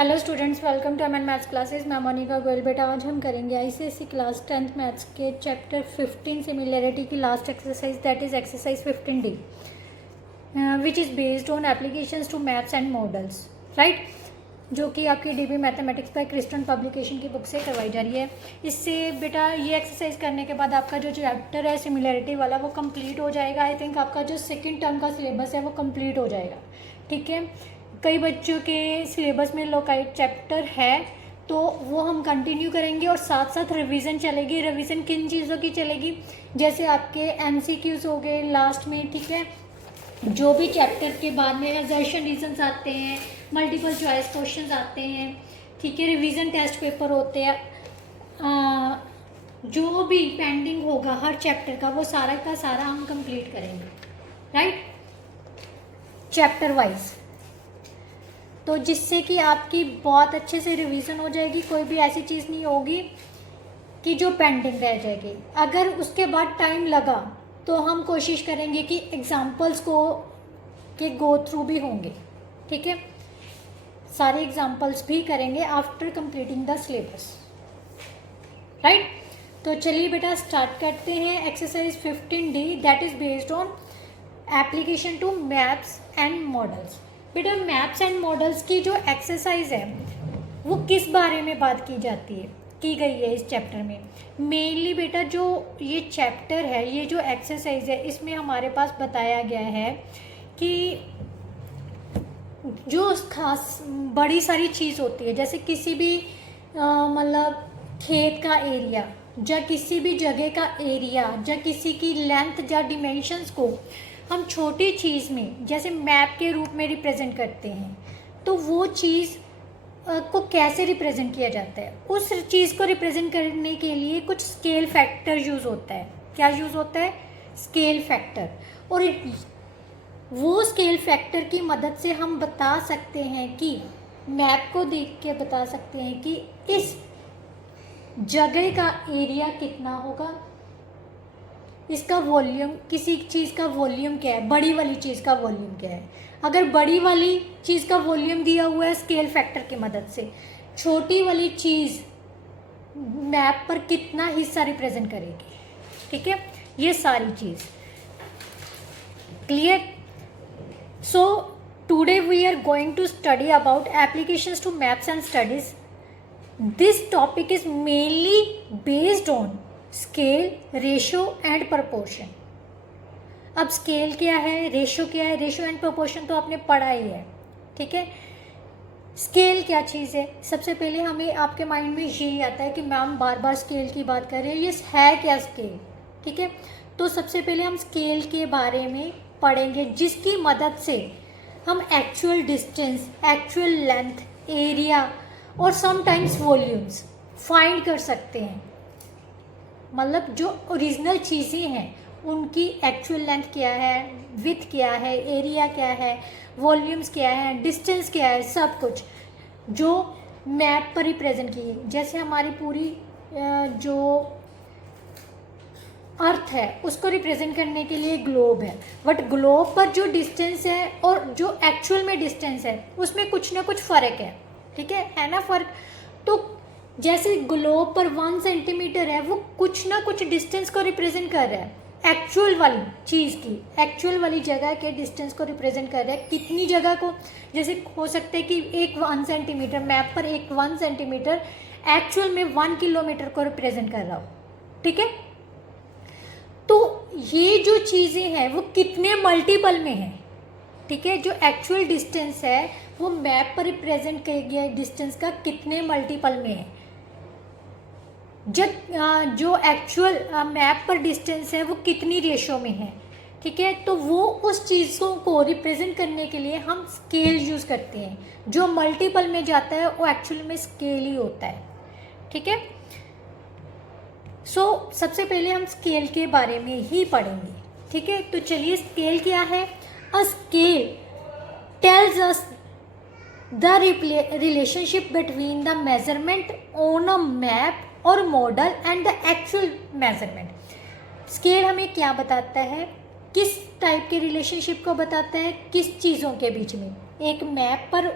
Hello students, welcome to M N maths classes. मैं मोनिका गोयल। बेटा आज हम करेंगे आईसीएसई क्लास 10th मैथ्स के चैप्टर 15 सिमिलैरिटी की last exercise, that is exercise 15D, which is based on applications to maths and models, right, जो कि आपकी DB mathematics by Kristen publication की बुक से करवाई जा रही है। इससे बेटा ये एक्सरसाइज करने के बाद आपका जो चैप्टर है सिमिलैरिटी वाला वो कंप्लीट हो जाएगा। आई थिंक आपका जो सेकेंड टर्म का सिलेबस है वो कंप्लीट हो जाएगा। ठीक है, कई बच्चों के सिलेबस में लोकाइट चैप्टर है तो वो हम कंटिन्यू करेंगे और साथ साथ रिवीजन चलेगी। रिवीजन किन चीज़ों की चलेगी, जैसे आपके एमसीक्यूज हो गए लास्ट में, ठीक है, जो भी चैप्टर के बाद में असर्शन रीजंस आते हैं, मल्टीपल चॉइस क्वेश्चंस आते हैं, ठीक है, रिवीजन टेस्ट पेपर होते हैं, जो भी पेंडिंग होगा हर चैप्टर का वो सारा का सारा हम कंप्लीट करेंगे, राइट, चैप्टर वाइज। तो जिससे कि आपकी बहुत अच्छे से रिवीजन हो जाएगी, कोई भी ऐसी चीज़ नहीं होगी कि जो पेंडिंग रह जाएगी। अगर उसके बाद टाइम लगा तो हम कोशिश करेंगे कि एग्जाम्पल्स को के गो थ्रू भी होंगे, ठीक है, सारे एग्जाम्पल्स भी करेंगे after completing the syllabus, right. तो चलिए बेटा स्टार्ट करते हैं exercise 15D, that is based on application to maps and models. बेटा मैप्स एंड मॉडल्स की जो एक्सरसाइज है वो किस बारे में बात की जाती है, की गई है इस चैप्टर में। मेनली बेटा जो ये चैप्टर है, ये जो एक्सरसाइज है, इसमें हमारे पास बताया गया है कि जो खास बड़ी सारी चीज़ होती है, जैसे किसी भी मतलब खेत का एरिया या किसी भी जगह का एरिया या किसी की लेंथ या डिमेंशंस को हम छोटी चीज़ में जैसे मैप के रूप में रिप्रेजेंट करते हैं, तो वो चीज़ को कैसे रिप्रेजेंट किया जाता है। उस चीज़ को रिप्रेजेंट करने के लिए कुछ स्केल फैक्टर यूज़ होता है। क्या यूज़ होता है? Scale factor. और वो स्केल फैक्टर की मदद से हम बता सकते हैं कि मैप को देख के बता सकते हैं कि इस जगह का एरिया कितना होगा, इसका वॉल्यूम, किसी चीज़ का वॉल्यूम क्या है, बड़ी वाली चीज़ का वॉल्यूम क्या है। अगर बड़ी वाली चीज़ का वॉल्यूम दिया हुआ है स्केल फैक्टर की मदद से, छोटी वाली चीज़ मैप पर कितना हिस्सा रिप्रेजेंट करेगी, ठीक है, ये सारी चीज़ clear. So today we are going to study about applications to maps and studies. This topic is mainly based on scale, ratio and proportion. अब स्केल क्या है, रेशो क्या है, रेशो एंड प्रपोर्शन तो आपने पढ़ा ही है, ठीक है। स्केल क्या चीज़ है, सबसे पहले हमें आपके माइंड में यही आता है कि मैम बार बार स्केल की बात कर रहे हैं, ये है क्या स्केल, ठीक है। तो सबसे पहले हम स्केल के बारे में पढ़ेंगे, जिसकी मदद से हम actual distance, actual length, area और समटाइम्स वॉल्यूम्स फाइंड कर सकते हैं। मतलब जो ओरिजिनल चीज़ें हैं उनकी एक्चुअल लेंथ क्या है, विड्थ क्या है, एरिया क्या है, वॉल्यूम्स क्या है, डिस्टेंस क्या है, सब कुछ जो मैप पर रिप्रेजेंट की। जैसे हमारी पूरी जो अर्थ है उसको रिप्रेजेंट करने के लिए ग्लोब है, बट ग्लोब पर जो डिस्टेंस है और जो एक्चुअल में डिस्टेंस है उसमें कुछ ना कुछ फ़र्क है, ठीक है ना फ़र्क। तो जैसे ग्लोब पर 1 सेंटीमीटर है, वो कुछ ना कुछ डिस्टेंस को रिप्रेजेंट कर रहा है, एक्चुअल वाली चीज़ की, एक्चुअल वाली जगह के डिस्टेंस को रिप्रेजेंट कर रहा है। कितनी जगह को, जैसे हो सकता है कि एक 1 सेंटीमीटर मैप पर, एक 1 सेंटीमीटर एक्चुअल में 1 किलोमीटर को रिप्रेजेंट कर रहा हो, ठीक है। तो ये जो चीज़ें हैं वो कितने मल्टीपल में है, ठीक है, जो एक्चुअल डिस्टेंस है वो मैप पर रिप्रेजेंट किए गए डिस्टेंस का कितने मल्टीपल में है। जब जो एक्चुअल मैप पर डिस्टेंस है वो कितनी रेशो में है, ठीक है। तो वो उस चीज़ों को रिप्रेजेंट करने के लिए हम स्केल यूज़ करते हैं। जो मल्टीपल में जाता है वो एक्चुअल में स्केल ही होता है, ठीक है। सो सबसे पहले हम स्केल के बारे में ही पढ़ेंगे, ठीक है। तो चलिए स्केल क्या है। A scale tells us the relationship between the measurement on a map और model and the actual measurement. Scale हमें क्या बताता है, किस टाइप के रिलेशनशिप को बताता है, किस चीज़ों के बीच में। एक मैप पर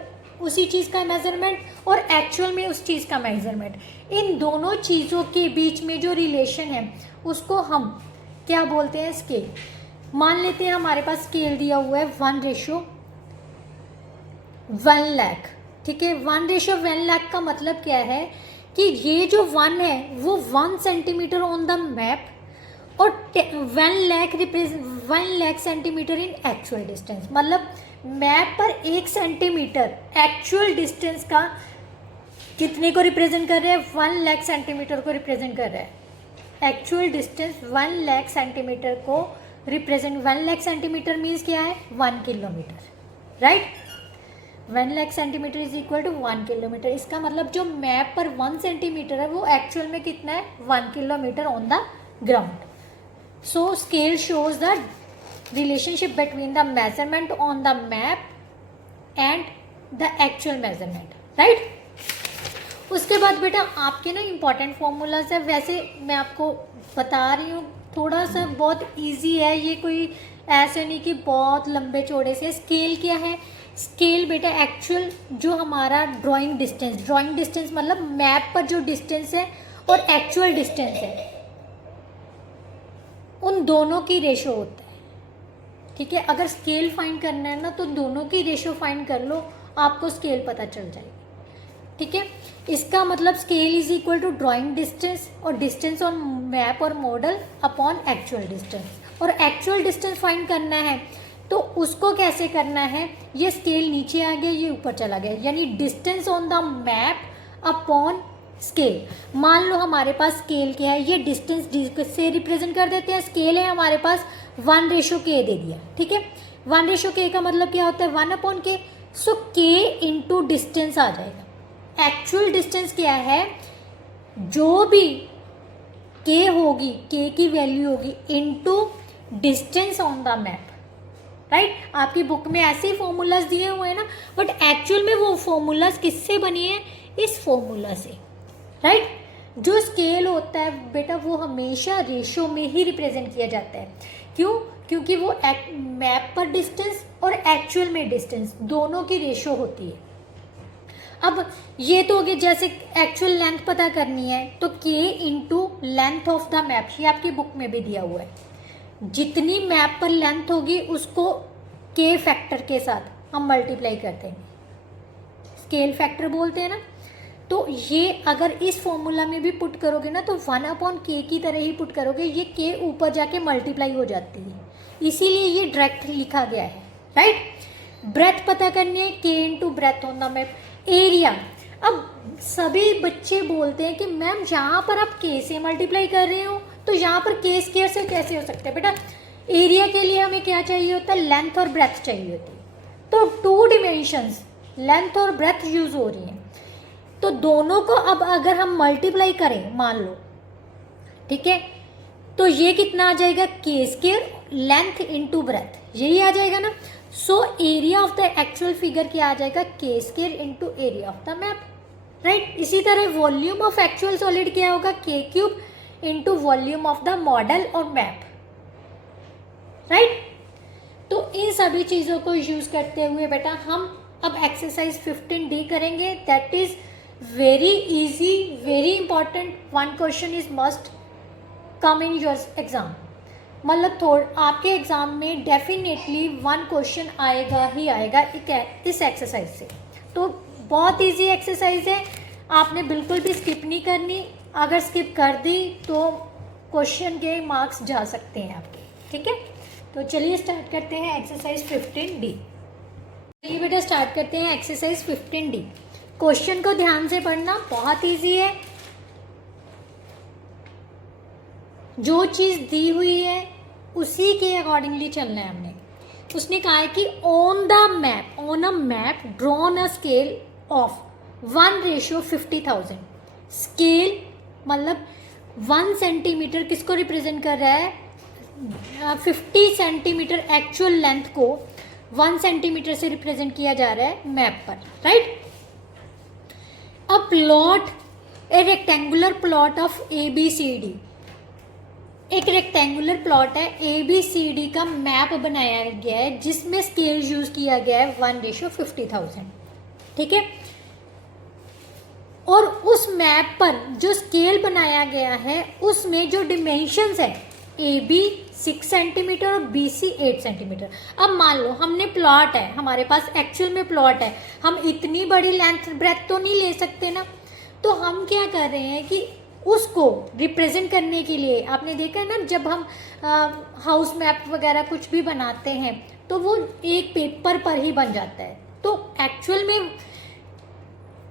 उसी चीज़ का मेज़रमेंट और एक्चुअल में उस चीज़ का मेज़रमेंट, इन दोनों चीज़ों के बीच में जो रिलेशन है उसको हम क्या बोलते हैं, स्केल। मान लेते हैं हमारे पास स्केल दिया हुआ है 1:1,00,000, ठीक है। 1:1,00,000 का मतलब क्या है कि ये जो 1 है वो 1 सेंटीमीटर ऑन द मैप और 1,00,000 सेंटीमीटर इन एक्चुअल डिस्टेंस, मतलब मैप पर 1 सेंटीमीटर एक्चुअल डिस्टेंस का कितने को रिप्रेजेंट कर रहा है, 1,00,000 सेंटीमीटर को रिप्रेजेंट कर रहा है। एक्चुअल डिस्टेंस 1,00,000 सेंटीमीटर को रिप्रेजेंट, 1,00,000 सेंटीमीटर मीन्स क्या है, 1 kilometre, right. 1,00,000 centimetre is equal to 1 kilometre. इसका मतलब जो मैप पर 1 सेंटीमीटर है वो एक्चुअल में कितना है, 1 kilometre on the ground. So scale shows the relationship between the measurement on the map and the actual measurement, right. उसके बाद बेटा आपके ना इम्पॉर्टेंट फॉर्मूलाज है, वैसे मैं आपको बता रही हूँ, थोड़ा सा बहुत इजी है ये, कोई ऐसे नहीं कि बहुत लंबे चौड़े से। स्केल क्या है, स्केल बेटा एक्चुअल जो हमारा ड्राइंग डिस्टेंस मतलब मैप पर जो डिस्टेंस है और एक्चुअल डिस्टेंस है, उन दोनों की रेशो होता है, ठीक है। अगर स्केल फाइंड करना है ना तो दोनों की रेशो फाइंड कर लो, आपको स्केल पता चल जाएगी, ठीक है। इसका मतलब scale is equal to drawing distance और डिस्टेंस ऑन मैप और मॉडल अपॉन एक्चुअल डिस्टेंस। और एक्चुअल डिस्टेंस फाइंड करना है तो उसको कैसे करना है, ये स्केल नीचे आ गया, ये ऊपर चला गया, यानी distance on the map upon scale. मान लो हमारे पास स्केल क्या है, ये डिस्टेंस से रिप्रेजेंट कर देते हैं। स्केल है हमारे पास 1:k दे दिया, ठीक है। 1:k का मतलब क्या होता है, 1/k। सो k इंटू डिस्टेंस आ जाएगा। एक्चुअल डिस्टेंस क्या है, जो भी k होगी, k की वैल्यू होगी into distance on the map, right. आपकी बुक में ऐसे ही फॉर्मूलाज दिए हुए हैं ना, बट एक्चुअल में वो फॉर्मूलाज किससे बनी है, इस फॉर्मूला से, राइट। जो स्केल होता है बेटा वो हमेशा रेशो में ही रिप्रेजेंट किया जाता है। क्यों, क्योंकि वो मैप पर डिस्टेंस और एक्चुअल में डिस्टेंस दोनों की रेशो होती है। अब ये तो हो गया, जैसे एक्चुअल लेंथ पता करनी है तो k into length of the map, ये आपकी बुक में भी दिया हुआ है। जितनी मैप पर लेंथ होगी उसको k फैक्टर के साथ हम मल्टीप्लाई करते हैं, स्केल फैक्टर बोलते हैं ना। तो ये अगर इस फॉर्मूला में भी पुट करोगे ना तो 1/k की तरह ही पुट करोगे, ये k ऊपर जाके मल्टीप्लाई हो जाती है, इसीलिए ये डायरेक्ट लिखा गया है, राइट। ब्रेथ पता करनी है, k into breadth on the map. Area, अब सभी बच्चे बोलते हैं कि मैम यहाँ पर आप k से मल्टीप्लाई कर रहे हो तो यहाँ पर k स्क्वायर से कैसे हो सकता है। बेटा एरिया के लिए हमें क्या चाहिए होता है, लेंथ और ब्रेथ चाहिए होती है। तो 2 डिमेंशंस लेंथ और ब्रेथ यूज हो रही हैं, तो दोनों को अब अगर हम मल्टीप्लाई करें मान लो, ठीक है, तो ये कितना आ जाएगा, k square length into breath, यही आ जाएगा ना। So area of the actual figure क्या आ जाएगा, k square into area of the map, right. इसी तरह वॉल्यूम ऑफ एक्चुअल सॉलिड क्या होगा, k cube into volume of the model और मैप, राइट। तो इन सभी चीज़ों को यूज करते हुए बेटा हम अब एक्सरसाइज 15D करेंगे। That is very easy, very important, 1 question is must come in your exam, मतलब आपके एग्जाम में डेफिनेटली 1 क्वेश्चन आएगा ही आएगा इस एक्सरसाइज से। तो बहुत इजी एक्सरसाइज है, आपने बिल्कुल भी स्किप नहीं करनी, अगर स्किप कर दी तो क्वेश्चन के मार्क्स जा सकते हैं आपके, ठीक है। तो चलिए स्टार्ट करते हैं एक्सरसाइज 15D। चलिए बेटा स्टार्ट करते हैं एक्सरसाइज 15D। क्वेश्चन को ध्यान से पढ़ना, बहुत इजी है। जो चीज़ दी हुई है उसी के अकॉर्डिंगली चलना है हमने। उसने कहा है कि on the map, on a map drawn a scale of 1:50,000। Scale मतलब 1 सेंटीमीटर किसको रिप्रेजेंट कर रहा है, 50 सेंटीमीटर एक्चुअल लेंथ को 1 सेंटीमीटर से रिप्रेजेंट किया जा रहा है मैप पर, right. A plot, A rectangular plot of ABCD, एक रेक्टेंगुलर प्लॉट है ABCD का मैप बनाया गया है जिसमें स्केल यूज किया गया है 1:50,000। ठीक है। और उस मैप पर जो स्केल बनाया गया है उसमें जो डिमेंशंस है ए बी 6 सेंटीमीटर और बी सी 8 सेंटीमीटर। अब मान लो हमने प्लॉट है, हमारे पास एक्चुअल में प्लॉट है, हम इतनी बड़ी लेंथ ब्रेथ तो नहीं ले सकते ना, तो हम क्या कर रहे हैं कि उसको रिप्रेजेंट करने के लिए, आपने देखा है ना जब हम हाउस मैप वगैरह कुछ भी बनाते हैं तो वो एक पेपर पर ही बन जाता है, तो एक्चुअल में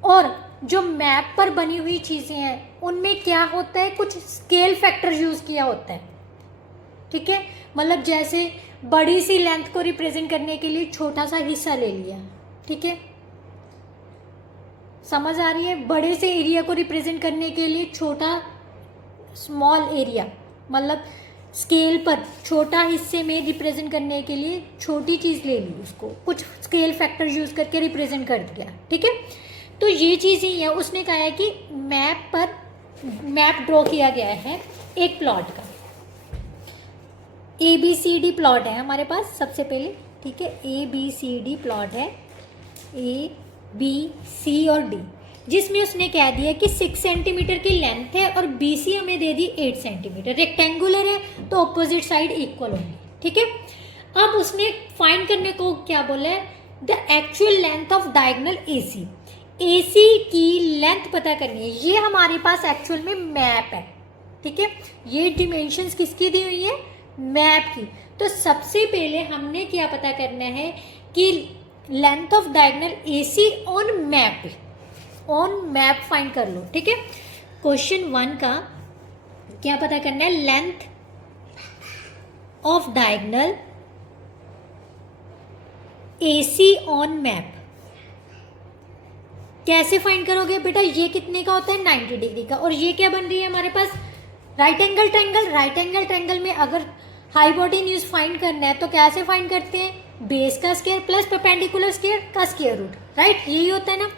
और जो मैप पर बनी हुई चीज़ें हैं उनमें क्या होता है, कुछ स्केल फैक्टर यूज़ किया होता है, ठीक है। मतलब जैसे बड़ी सी लेंथ को रिप्रेजेंट करने के लिए छोटा सा हिस्सा ले लिया, ठीक है, समझ आ रही है। बड़े से एरिया को रिप्रेजेंट करने के लिए छोटा स्मॉल एरिया, मतलब स्केल पर छोटा हिस्से में रिप्रेजेंट करने के लिए छोटी चीज़ ले ली, उसको कुछ स्केल फैक्टर यूज़ करके रिप्रेजेंट कर दिया, ठीक है। तो ये चीज़ ही है, उसने कहा है कि मैप पर मैप ड्रॉ किया गया है एक प्लॉट का, A B C D plot है हमारे पास सबसे पहले, ठीक है। A B C D plot है, ए बी सी और डी, जिसमें उसने कह दिया कि 6 सेंटीमीटर की लेंथ है और बी सी हमें दे दी 8 सेंटीमीटर। रेक्टेंगुलर है तो ऑपोजिट साइड इक्वल होंगी, ठीक है। अब उसने फाइंड करने को क्या बोला है, the actual length of diagonal A C, A C की लेंथ पता करनी है। ये हमारे पास एक्चुअल में मैप है, ठीक है। ये डिमेंशंस किसकी दी हुई है, मैप की। तो सबसे पहले हमने क्या पता करना है कि length of diagonal A C on map, on map find कर लो, ठीक है। क्वेश्चन 1 का क्या पता करना है, length of diagonal A C on map. कैसे फाइंड करोगे बेटा, ये कितने का होता है 90 डिग्री का, और ये क्या बन रही है हमारे पास right angle triangle. Right angle triangle में अगर हाइपोटेन्यूज फाइंड करना है तो कैसे फाइंड करते हैं, बेस का स्क्वायर प्लस परपेंडिकुलर स्क्वायर का स्क्वायर रूट, राइट, यही होता है ना।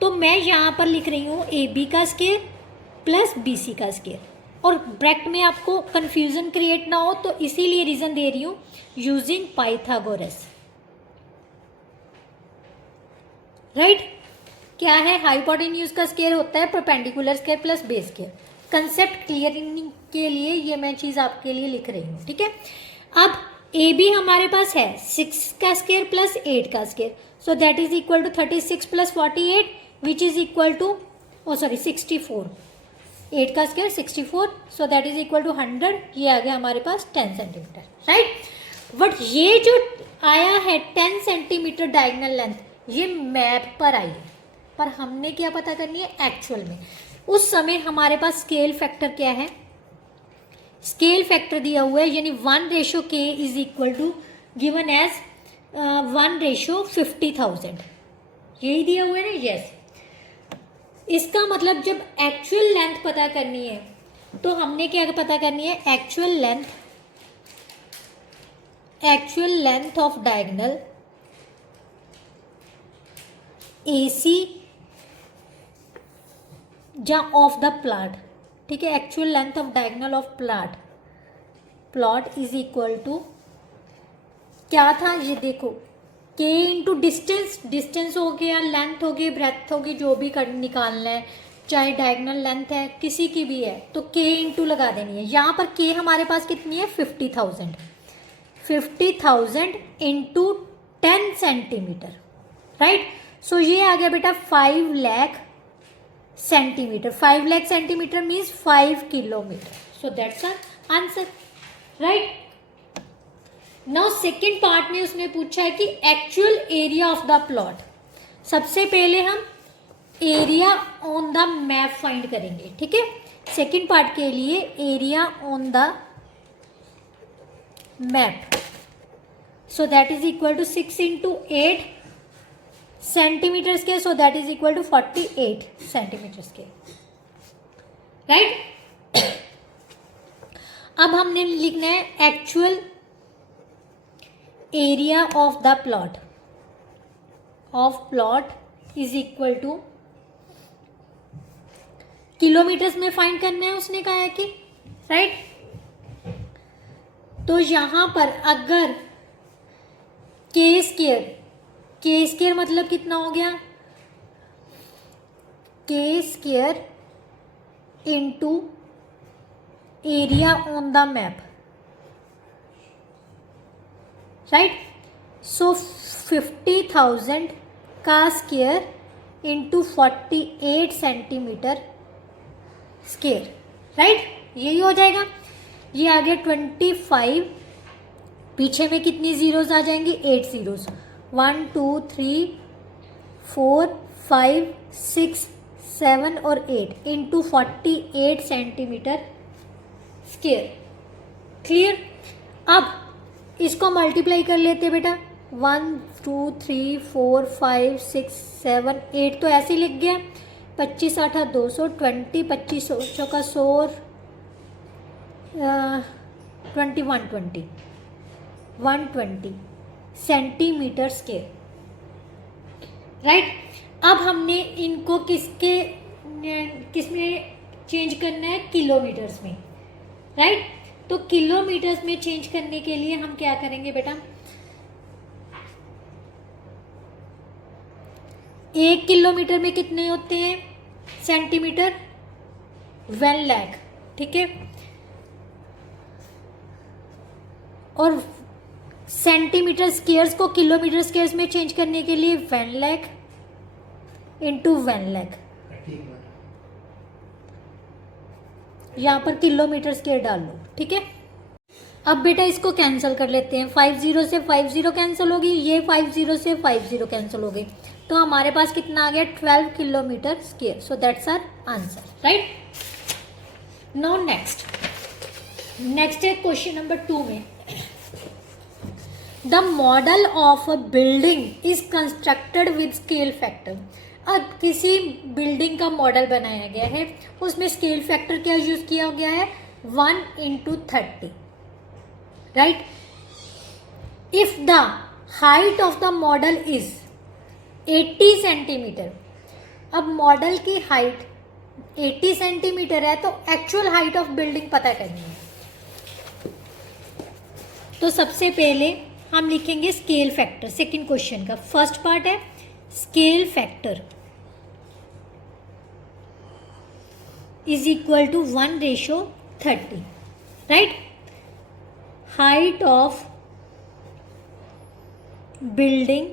तो मैं यहाँ पर लिख रही हूँ ए बी का स्क्वायर प्लस बी सी का स्क्वायर, और ब्रैकेट में आपको कंफ्यूजन क्रिएट ना हो तो इसीलिए रीजन दे रही हूँ, यूजिंग पाइथागोरस, राइट। क्या है, हाइपोटेन्यूज का स्क्वायर होता है perpendicular square plus base square. Concept clearing के लिए ये मैं चीज़ आपके लिए लिख रही हूँ, ठीक है। अब ए बी हमारे पास है 6 का स्क्वायर प्लस 8 का square, so that is equal to 36 plus 48 which is equal to 64, 8 का square 64, so that is equal to 100। ये आ गया हमारे पास 10 सेंटीमीटर, राइट। बट ये जो आया है 10 सेंटीमीटर डायगोनल लेंथ, ये मैप पर आई है, पर हमने क्या पता करनी है एक्चुअल में। उस समय हमारे पास स्केल फैक्टर क्या है, स्केल फैक्टर दिया हुआ है, यानी 1:k is equal to given as 1:50,000, यही दिया हुआ है ना, यस। इसका मतलब जब एक्चुअल लेंथ पता करनी है तो हमने क्या पता करनी है, actual length of diagonal A C या ऑफ द प्लॉट, ठीक है। Actual length of diagonal of plot is equal to क्या था, ये देखो, के इंटू डिस्टेंस, डिस्टेंस हो गया, लेंथ हो गई, ब्रेथ हो गई, जो भी निकालना है, चाहे डायगोनल लेंथ है किसी की भी है तो के इंटू लगा देनी है। यहाँ पर के हमारे पास कितनी है 50,000 इंटू 10 सेंटीमीटर, राइट। सो ये आ गया बेटा 5 lakh centimetre. 5 lakh centimetre means 5 kilometre, so that's our answer, right. Now second part में उसने पूछा है कि actual area of the plot. सबसे पहले हम area on the map find करेंगे, ठीक है। सेकेंड पार्ट के लिए area on the map, so that is equal to 6 into 8 centimetre square, so that is equal to 48 centimetre square, right. अब हमने लिखना है actual area of the plot is equal to, kilometres में find करना है उसने कहा है कि, राइट। तो यहां पर अगर के स्क्वायर मतलब कितना हो गया k square into area on the map, right. So 50,000 का square into 48 centimetre square, right, यही हो जाएगा। ये आ गया 25, पीछे में कितनी जीरोस आ जाएंगी, 8 जीरोस, 1 2 3 4 5 6 7 और 8 इंटू 48 सेंटीमीटर स्क्वायर, क्लियर। अब इसको मल्टीप्लाई कर लेते हैं बेटा, 1 2 3 4 5 6 7 8 तो ऐसे ही लिख गया, 25 8 200, 20 25 चौका 100, 21 120 सेंटीमीटर स्क्वायर, राइट। अब हमने इनको किसमें चेंज करना है, किलोमीटर्स में, राइट। तो किलोमीटर्स में चेंज करने के लिए हम क्या करेंगे बेटा, 1 किलोमीटर में कितने होते हैं सेंटीमीटर, 1 लाख, ठीक है। और सेंटीमीटर स्क्वायर्स को किलोमीटर स्क्वायर्स में चेंज करने के लिए 1 लाख इंटू 1 लाख, यहाँ पर किलोमीटर स्क्वायर डाल लो, ठीक है। अब बेटा इसको कैंसिल कर लेते हैं, 50 से 50 कैंसिल होगी, ये 50 से 50 कैंसिल हो गई, तो हमारे पास कितना आ गया, 12 kilometre square. So that's our answer, right. Now next है क्वेश्चन नंबर 2 में, the model of a building is constructed with scale factor. अब किसी बिल्डिंग का मॉडल बनाया गया है, उसमें स्केल फैक्टर क्या यूज किया गया है, 1/30, right. If the height of the model is 80 centimetre, अब मॉडल की हाइट 80 सेंटीमीटर है, तो एक्चुअल हाइट ऑफ बिल्डिंग पता करनी है। तो सबसे पहले हम लिखेंगे स्केल फैक्टर, सेकंड क्वेश्चन का फर्स्ट पार्ट है scale factor is equal to 1:30, right. Height of building,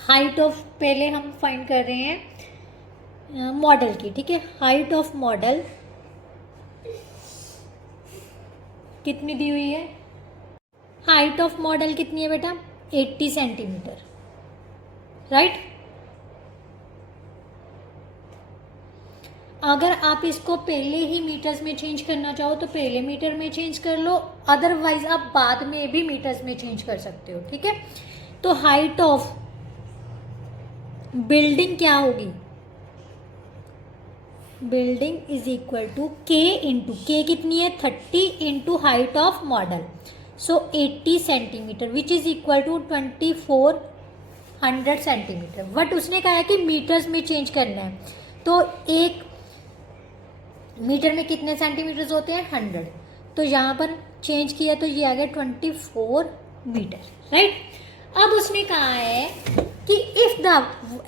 height of पहले हम फाइंड कर रहे हैं मॉडल की, ठीक है। हाइट ऑफ मॉडल कितनी दी हुई है, हाइट ऑफ मॉडल कितनी है बेटा, 80 सेंटीमीटर, राइट। अगर आप इसको पहले ही मीटर्स में चेंज करना चाहो तो पहले मीटर में चेंज कर लो, अदरवाइज आप बाद में भी मीटर्स में चेंज कर सकते हो, ठीक है। तो हाइट ऑफ बिल्डिंग क्या होगी, बिल्डिंग इज इक्वल टू के इंटू, के कितनी है 30 into height of model, so 80 centimetre which is equal to 2400 centimetre. But उसने कहा है कि मीटर्स में चेंज करना है, तो एक मीटर में कितने सेंटीमीटर्स होते हैं, 100, तो यहाँ पर चेंज किया तो ये आ गया 24 मीटर, राइट। अब उसने कहा है कि if the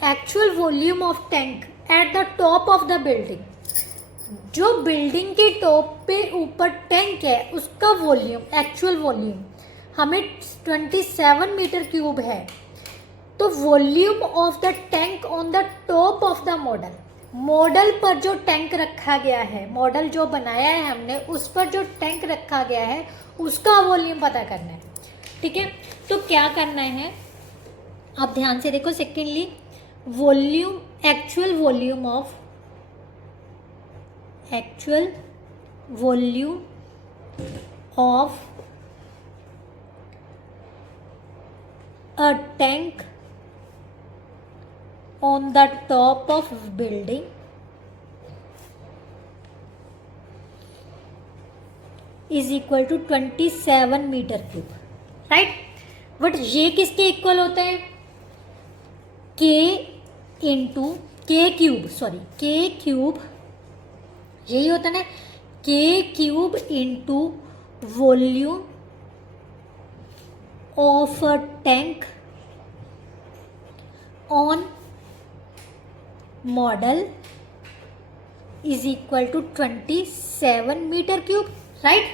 actual volume of tank at the top of the building, जो बिल्डिंग के टॉप पे ऊपर टैंक है उसका वॉल्यूम, एक्चुअल वॉल्यूम हमें 27 मीटर क्यूब है, तो volume of the tank on the top of the model, model पर जो टैंक रखा गया है, मॉडल जो बनाया है हमने उस पर जो टैंक रखा गया है उसका वॉल्यूम पता करना है, ठीक है। तो क्या करना है, आप ध्यान से देखो, secondly volume, actual volume of a tank on the top of building is equal to 27 metre cube, right. But ये किसके इक्वल होता है, के इंटू के क्यूब, सॉरी के क्यूब, यही होता है ना, K cube into volume of a tank on model is equal to 27 metre cube, right,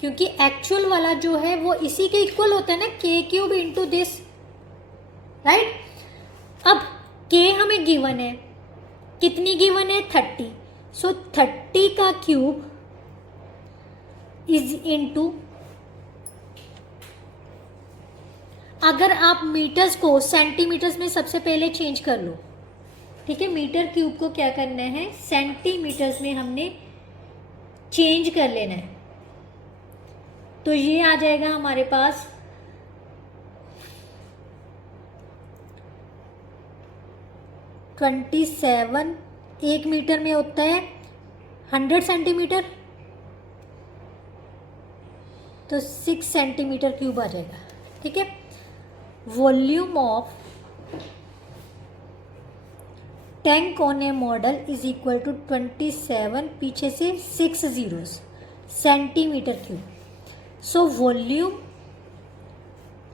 क्योंकि एक्चुअल वाला जो है वो इसी के इक्वल होता है ना, K cube into this, right. अब के हमें गिवन है, कितनी गिवन है 30, सो 30 का क्यूब इज इनटू, अगर आप मीटर्स को सेंटीमीटर्स में सबसे पहले चेंज कर लो, ठीक है, मीटर क्यूब को क्या करना है सेंटीमीटर्स में हमने चेंज कर लेना है, तो ये आ जाएगा हमारे पास 27, 1 मीटर में होता है 100 सेंटीमीटर, तो 6 सेंटीमीटर क्यूब आ जाएगा, ठीक है। Volume of tank on a model is equal to 27, पीछे से 6 zeros centimetre cube, so volume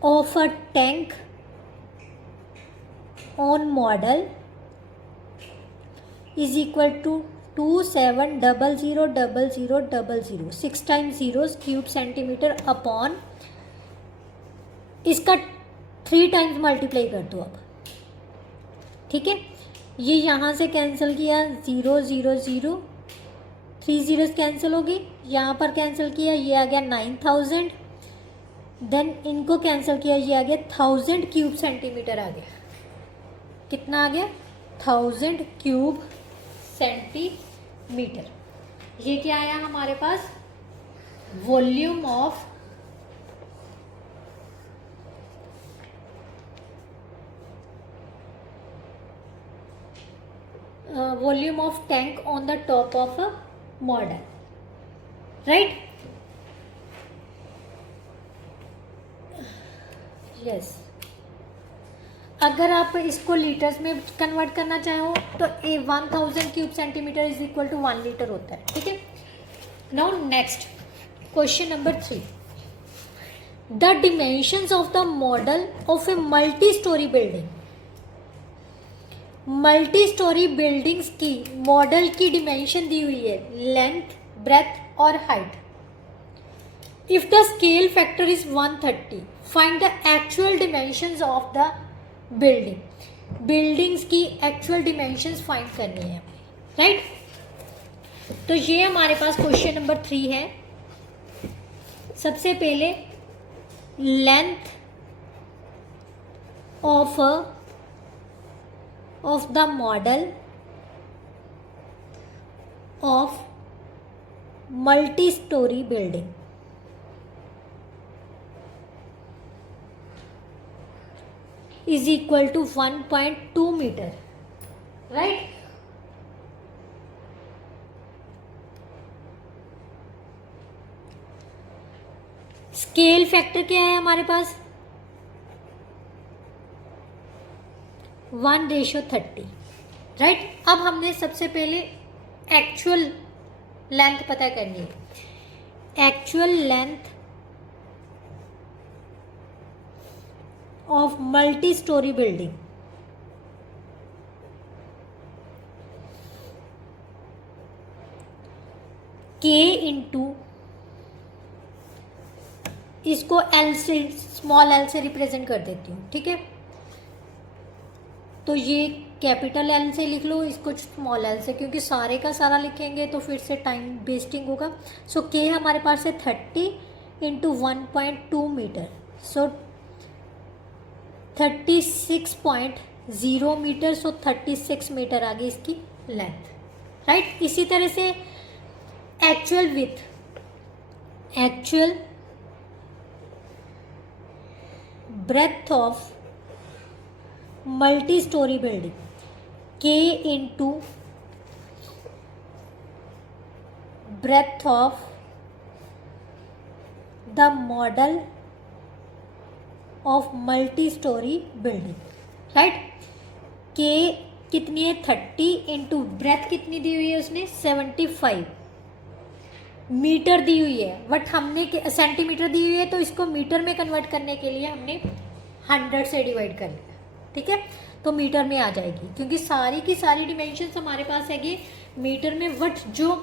of a tank on model is equal to 27000000, 6 times zeros cube centimetre upon, इसका 3 टाइम्स मल्टीप्लाई कर दो अब, ठीक है। ये यहाँ से कैंसिल किया 0 0 0, 3 zeros कैंसिल हो गई, यहाँ पर कैंसिल किया ये आ गया 9000, देन इनको कैंसिल किया ये आ गया 1000 क्यूब सेंटीमीटर आ गया, कितना आ गया 1000 क्यूब सेंटीमीटर। ये क्या आया हमारे पास volume of volume of tank on the top of a model, right? yes, अगर आप इसको लीटर्स में कन्वर्ट करना चाहो तो 1000 cube centimetre is equal to 1 litre होता है, ठीक है। Now next question number 3, the dimensions of the model of a multi storey building, multi storey buildings की मॉडल की डिमेंशन दी हुई है, लेंथ, ब्रेथ और height. If the scale factor is 130, find the actual dimensions of the building, buildings की actual dimensions find करनी है, right. तो ये हमारे पास क्वेश्चन नंबर 3 है। सबसे पहले length of the model of multi-story building is equal to 1.2 meter, right? Scale factor क्या है हमारे पास 1:30, राइट। अब हमने सबसे पहले एक्चुअल लेंथ पता करनी है, actual length of multi storey building, k into, इसको एल से, स्मॉल एल से रिप्रेजेंट कर देती हूँ, ठीक है। तो ये कैपिटल एल से लिख लो, इसको स्मॉल एल से, क्योंकि सारे का सारा लिखेंगे तो फिर से टाइम वेस्टिंग होगा। सो के हमारे पास है 30 into 1.2 metre, so 36.0 metre, so 36 metre आ गई इसकी लेंथ, राइट। इसी तरह से actual width, actual breadth of multi storey building, k into breadth of the model of multi storey building, right. K कितनी है 30 इंटू ब्रेथ कितनी दी हुई है उसने 75 मीटर दी हुई है, बट हमने सेंटीमीटर दी हुई है, तो इसको मीटर में कन्वर्ट करने के लिए हमने 100 से डिवाइड कर लिया, ठीक है, तो मीटर में आ जाएगी क्योंकि सारी की सारी डिमेंशंस हमारे पास हैगी मीटर में, बट जो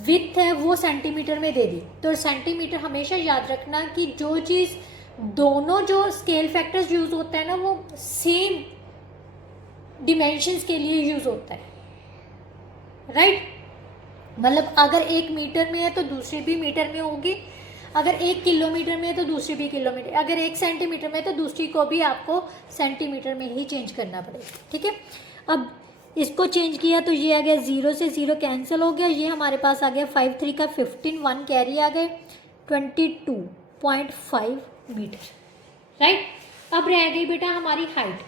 विड्थ है वो सेंटीमीटर में दे दी। तो सेंटीमीटर हमेशा याद रखना कि जो चीज़ दोनों जो स्केल फैक्टर्स यूज होता है ना वो सेम डिमेंशंस के लिए यूज होता है, राइट। मतलब अगर एक मीटर में है तो दूसरी भी मीटर में होगी, अगर 1 किलोमीटर में है तो दूसरी भी किलोमीटर, अगर 1 सेंटीमीटर में है तो दूसरी को भी आपको सेंटीमीटर में ही चेंज करना पड़ेगा, ठीक है। अब इसको चेंज किया तो ये आ गया 0 से 0 कैंसिल हो गया, ये हमारे पास आ गया 5 3 का 15, 1 कैरी आ गए 22.5 मीटर, राइट। अब रह गई बेटा हमारी हाइट।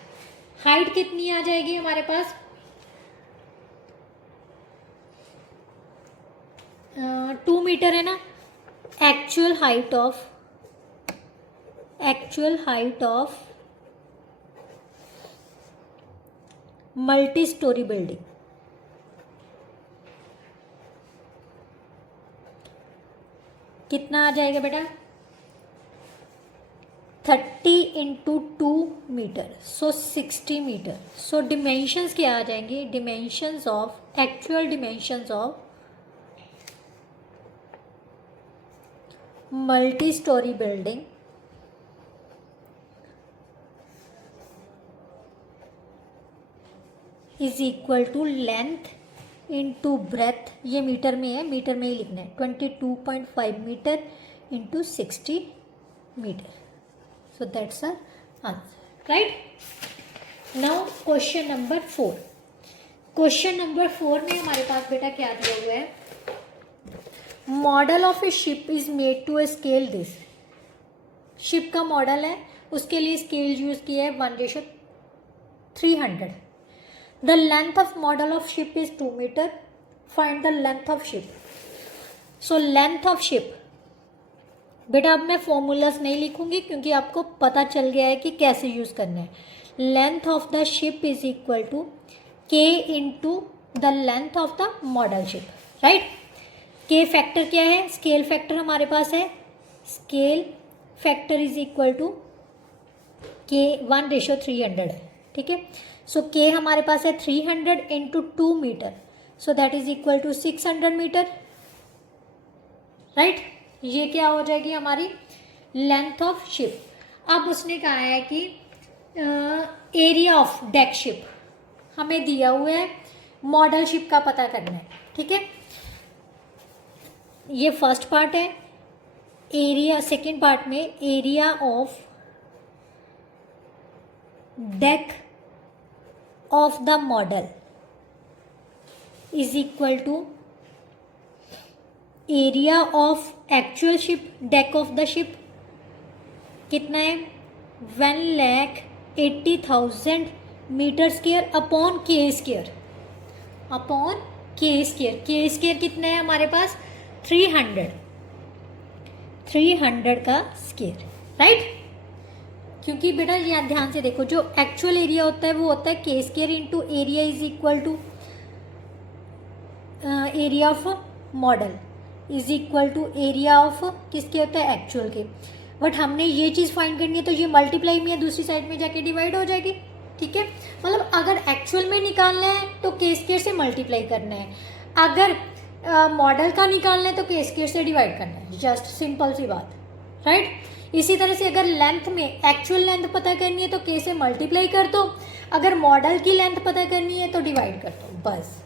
हाइट कितनी आ जाएगी हमारे पास, 2 मीटर है ना। Actual height of multi storey building कितना आ जाएगा बेटा, 30 into 2 metre, so 60 metre. So dimensions क्या आ जाएंगे, dimensions of actual dimensions of multi storey building is equal to length into breadth, ये मीटर में है, मीटर में ही लिखना है, 22.5 metre into 60 metre. So that's our answer, right. Now question number 4। Question number 4 में हमारे पास बेटा क्या दिया हुआ है, model of a ship is made to scale this. Ship का मॉडल है, उसके लिए स्केल यूज किया है 1:300। The length of model of ship is 2 metre, find the length of ship. So length of ship बेटा अब मैं फॉर्मूलाज नहीं लिखूंगी क्योंकि आपको पता चल गया है कि कैसे यूज करना है। Length of the ship is equal to के into the length of the model ship, right. K factor क्या है, स्केल फैक्टर हमारे पास है, scale factor is equal to k 1:300 है, ठीक है। सो के हमारे पास है 300 into 2 metre, so that is equal to 600 metre, right. ये क्या हो जाएगी हमारी लेंथ ऑफ शिप। अब उसने कहा है कि एरिया ऑफ डेक शिप हमें दिया हुआ है, मॉडल शिप का पता करना है, ठीक है। ये फर्स्ट पार्ट है, एरिया, सेकेंड पार्ट में area of deck of the model is equal to area of actual ship, deck of the ship कितना है 1,80,000 metre square upon K square, upon K square. K square कितना है हमारे पास 300 का square, right. क्योंकि बेटा यहाँ ध्यान से देखो, जो एक्चुअल एरिया होता है वो होता है K square into area is equal to area of model is equal to area of किसके होता है एक्चुअल के। बट हमने ये चीज़ फाइंड करनी है तो ये मल्टीप्लाई में दूसरी साइड में जाके डिवाइड हो जाएगी, ठीक है। मतलब अगर एक्चुअल में निकालना है तो के स्क्वायर से मल्टीप्लाई करना है, अगर मॉडल का निकालना है तो के स्क्वायर से डिवाइड करना है, जस्ट सिंपल सी बात, राइट। इसी तरह से अगर लेंथ में एक्चुअल लेंथ पता करनी है तो के से मल्टीप्लाई कर दो, अगर मॉडल की लेंथ पता करनी है तो डिवाइड कर दो, बस।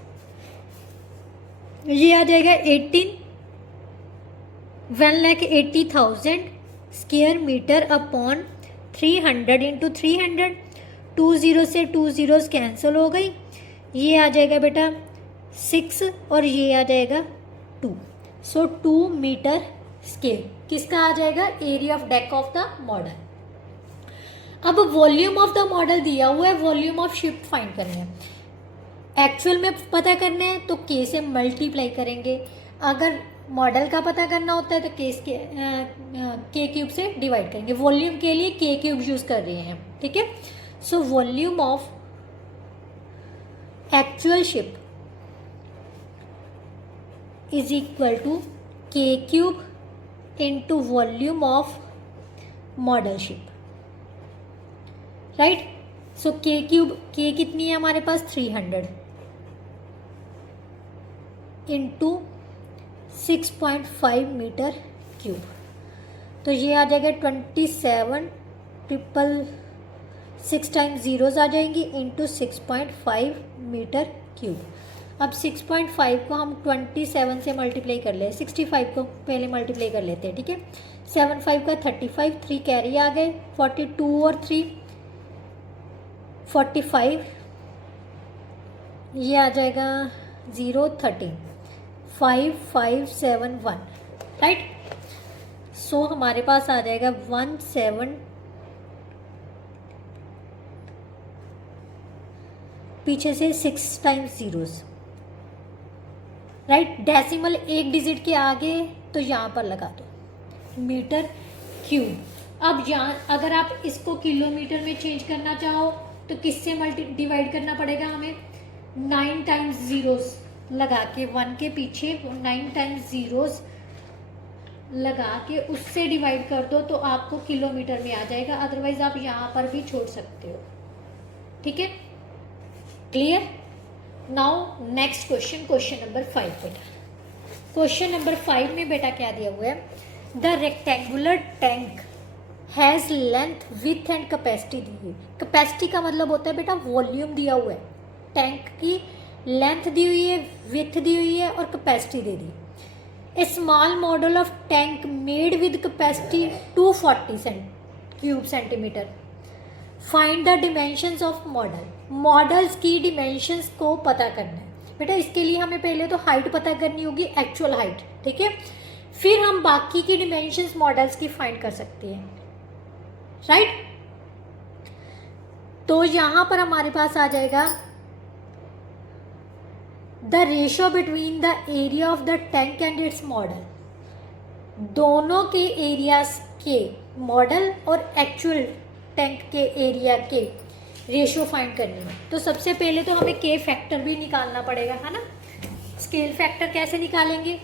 ये आ जाएगा 1,80,000 स्क्वायर मीटर अपॉन 300 इंटू 300, 2 0 से 2 0 कैंसिल हो गई, ये आ जाएगा बेटा 6 और ये आ जाएगा 2, सो 2 मीटर स्केल किसका आ जाएगा, area of deck of the model. अब वॉल्यूम ऑफ द मॉडल दिया हुआ है, वॉल्यूम ऑफ शिप फाइंड करना है, एक्चुअल में पता करना है तो के से मल्टीप्लाई करेंगे, अगर मॉडल का पता करना होता है तो के क्यूब से डिवाइड करेंगे। वॉल्यूम के लिए के क्यूब यूज कर रहे हैं, ठीक है। So volume of actual ship is equal to k cube into volume of model ship, right. So k cube, के कितनी है हमारे पास 300 इंटू 6.5 मीटर क्यूब, तो ये आ जाएगा 27,666 टाइम्स जीरोज आ जाएंगी इंटू 6.5 मीटर क्यूब। अब 6.5 को हम 27 से मल्टीप्लाई कर ले, 65 को पहले मल्टीप्लाई कर लेते हैं, ठीक है। 7 5 का 35, 3 कैरी आ गए, 42 और 3 45, ये आ जाएगा 0 13 5 5 7 1, राइट। सो हमारे पास आ जाएगा 17, पीछे से 6 टाइम्स जीरोस, राइट। डेसिमल एक डिजिट के आगे तो यहाँ पर लगा दो, मीटर क्यूब। अब यहाँ अगर आप इसको किलोमीटर में चेंज करना चाहो तो किससे डिवाइड करना पड़ेगा हमें, 9 टाइम्स जीरोस लगा के, 1 के पीछे 9 टाइम्स जीरोस लगा के उससे डिवाइड कर दो तो आपको किलोमीटर में आ जाएगा। अदरवाइज आप यहाँ पर भी छोड़ सकते हो, ठीक है। Clear. Now next question, question number 5 बेटा। क्वेश्चन नंबर 5 में बेटा क्या दिया हुआ है, the rectangular tank has length width and capacity दी हुई। कैपेसिटी का मतलब होता है बेटा वॉल्यूम दिया हुआ है, टैंक की लेंथ दी हुई है, विथ दी हुई है और capacity they the. A small model of tank made with capacity 240 cube centimetre. Find the dimensions of model. Models की डिमेंशंस को पता करना है बेटा। इसके लिए हमें पहले तो हाइट पता करनी होगी, एक्चुअल हाइट, ठीक है। फिर हम बाकी की डिमेंशंस मॉडल्स की फाइंड कर सकते हैं, राइट। तो यहां पर हमारे पास आ जाएगा the ratio between the area of the tank and it's model. दोनों के एरियाज के, मॉडल और एक्चुअल टैंक के एरिया के रेशियो फाइंड करनी है। तो सबसे पहले तो हमें के फैक्टर भी निकालना पड़ेगा, है ना। स्केल फैक्टर कैसे निकालेंगे,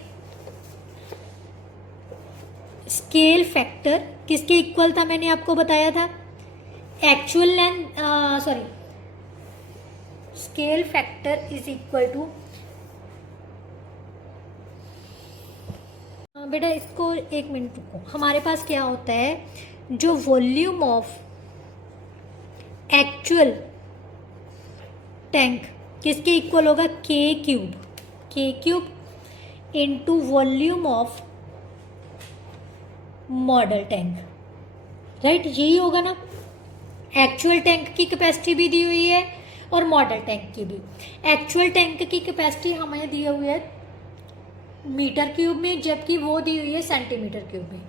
स्केल फैक्टर किसके इक्वल था मैंने आपको बताया था, actual length, sorry, scale factor is equal to, बेटा इसको एक मिनट रुको। हमारे पास क्या होता है, जो वॉल्यूम ऑफ एक्चुअल टैंक किसके इक्वल होगा, के cube into volume of model tank, right. यही होगा ना। एक्चुअल टैंक की कैपेसिटी भी दी हुई है और मॉडल टैंक की भी। एक्चुअल टैंक की कैपेसिटी हमें दी हुई है मीटर क्यूब में, जबकि वो दी हुई है सेंटीमीटर क्यूब में।